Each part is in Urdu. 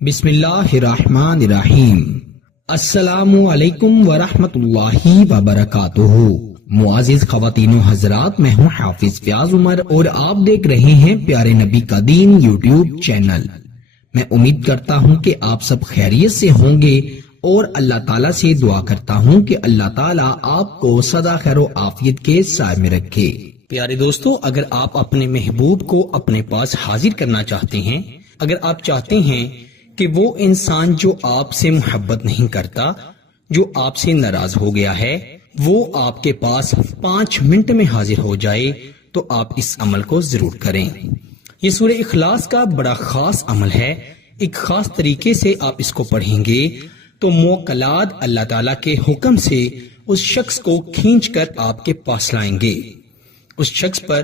بسم اللہ الرحمن الرحیم۔ السلام علیکم ورحمۃ اللہ وبرکاتہ۔ معزز خواتین و حضرات، میں ہوں حافظ فیاض عمر اور آپ دیکھ رہے ہیں پیارے نبی کا دین یوٹیوب چینل۔ میں امید کرتا ہوں کہ آپ سب خیریت سے ہوں گے اور اللہ تعالیٰ سے دعا کرتا ہوں کہ اللہ تعالیٰ آپ کو سدا خیر و عافیت کے سائے میں رکھے۔ پیارے دوستو، اگر آپ اپنے محبوب کو اپنے پاس حاضر کرنا چاہتے ہیں، اگر آپ چاہتے ہیں کہ وہ انسان جو آپ سے محبت نہیں کرتا، جو آپ سے ناراض ہو گیا ہے، وہ آپ کے پاس 5 منٹ میں حاضر ہو جائے، تو آپ اس عمل کو ضرور کریں۔ یہ سورہ اخلاص کا بڑا خاص عمل ہے۔ ایک خاص طریقے سے آپ اس کو پڑھیں گے تو موکلات اللہ تعالیٰ کے حکم سے اس شخص کو کھینچ کر آپ کے پاس لائیں گے۔ اس شخص پر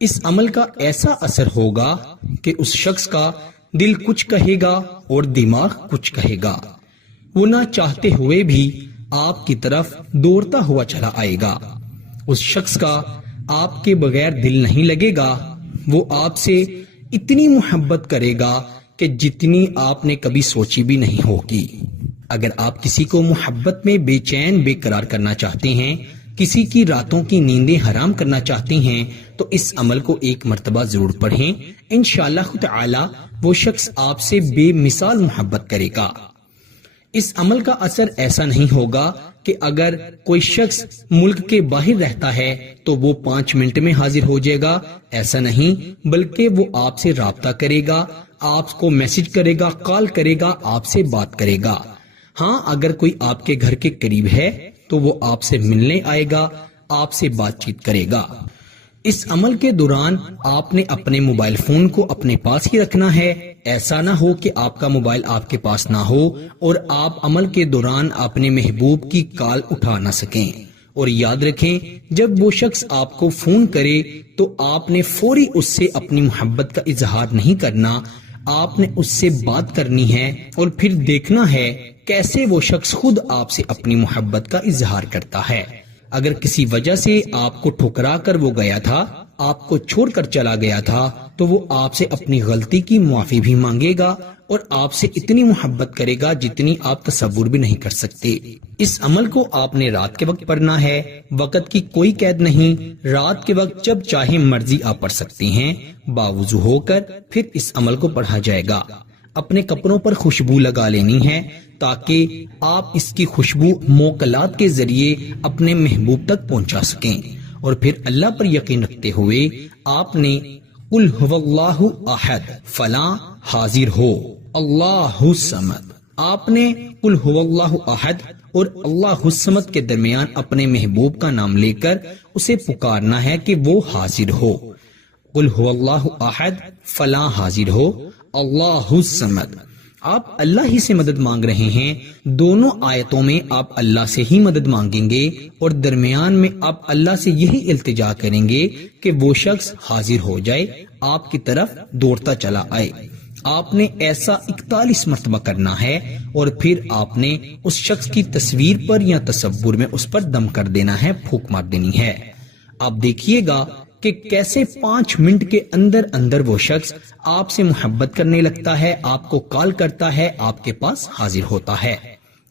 اس عمل کا ایسا اثر ہوگا کہ اس شخص کا دل کچھ کہے گا اور دماغ کچھ کہے گا۔ وہ نہ چاہتے ہوئے بھی آپ کی طرف دوڑتا ہوا چلا آئے گا۔ اس شخص کا آپ کے بغیر دل نہیں لگے گا۔ وہ آپ سے اتنی محبت کرے گا کہ جتنی آپ نے کبھی سوچی بھی نہیں ہوگی۔ اگر آپ کسی کو محبت میں بے چین بے قرار کرنا چاہتے ہیں، کسی کی راتوں کی نیندیں حرام کرنا چاہتے ہیں، تو اس عمل کو ایک مرتبہ ضرور پڑھیں۔ انشاءاللہ تعالی وہ شخص آپ سے بے مثال محبت کرے گا۔ اس عمل کا اثر ایسا نہیں ہوگا کہ اگر کوئی شخص ملک کے باہر رہتا ہے تو وہ 5 منٹ میں حاضر ہو جائے گا، ایسا نہیں، بلکہ وہ آپ سے رابطہ کرے گا، آپ کو میسج کرے گا، کال کرے گا، آپ سے بات کرے گا۔ ہاں، اگر کوئی آپ کے گھر کے قریب ہے تو وہ آپ سے ملنے آئے گا، آپ سے بات چیت کرے گا۔ اس عمل کے دوران آپ نے اپنے موبائل فون کو اپنے پاس ہی رکھنا ہے۔ ایسا نہ ہو کہ آپ کا موبائل آپ کے پاس نہ ہو اور آپ عمل کے دوران اپنے محبوب کی کال اٹھا نہ سکیں۔ اور یاد رکھیں، جب وہ شخص آپ کو فون کرے تو آپ نے فوری اس سے اپنی محبت کا اظہار نہیں کرنا، آپ نے اس سے بات کرنی ہے اور پھر دیکھنا ہے کیسے وہ شخص خود آپ سے اپنی محبت کا اظہار کرتا ہے۔ اگر کسی وجہ سے آپ کو ٹھکرا کر وہ گیا تھا، آپ کو چھوڑ کر چلا گیا تھا، تو وہ آپ سے اپنی غلطی کی معافی بھی مانگے گا اور آپ سے اتنی محبت کرے گا جتنی آپ تصور بھی نہیں کر سکتے۔ اس عمل کو آپ نے رات کے وقت پڑھنا ہے، وقت کی کوئی قید نہیں۔ رات کے وقت جب چاہے مرضی آپ پڑھ سکتے ہیں، باوضو ہو کر پھر اس عمل کو پڑھا جائے گا۔ اپنے کپڑوں پر خوشبو لگا لینی ہے تاکہ آپ اس کی خوشبو موکلات کے ذریعے اپنے محبوب تک پہنچا سکیں، اور پھر اللہ پر یقین رکھتے ہوئے آپ نے قل هو اللہ احد فلاں حاضر ہو اللہ الصمد، آپ نے قل هو اللہ احد اور اللہ الصمد کے درمیان اپنے محبوب کا نام لے کر اسے پکارنا ہے کہ وہ حاضر ہو۔ قل هو اللہ احد فلاں حاضر ہو اللہ الصمد۔ آپ اللہ ہی سے مدد مانگ رہے ہیں۔ دونوں آیتوں میں آپ اللہ سے ہی مدد مانگیں گے اور درمیان میں آپ اللہ سے یہی التجا کریں گے کہ وہ شخص حاضر ہو جائے، آپ کی طرف دوڑتا چلا آئے۔ آپ نے ایسا 41 مرتبہ کرنا ہے اور پھر آپ نے اس شخص کی تصویر پر یا تصور میں اس پر دم کر دینا ہے، پھونک مار دینی ہے۔ آپ دیکھیے گا کہ کیسے 5 منٹ کے اندر اندر وہ شخص آپ سے محبت کرنے لگتا ہے، آپ کو کال کرتا ہے، آپ کے پاس حاضر ہوتا ہے۔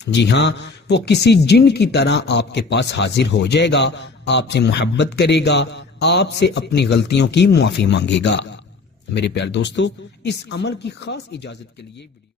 جی ہاں، وہ کسی جن کی طرح آپ کے پاس حاضر ہو جائے گا، آپ سے محبت کرے گا، آپ سے اپنی غلطیوں کی معافی مانگے گا۔ میرے پیارے دوستو، اس عمل کی خاص اجازت کے لیے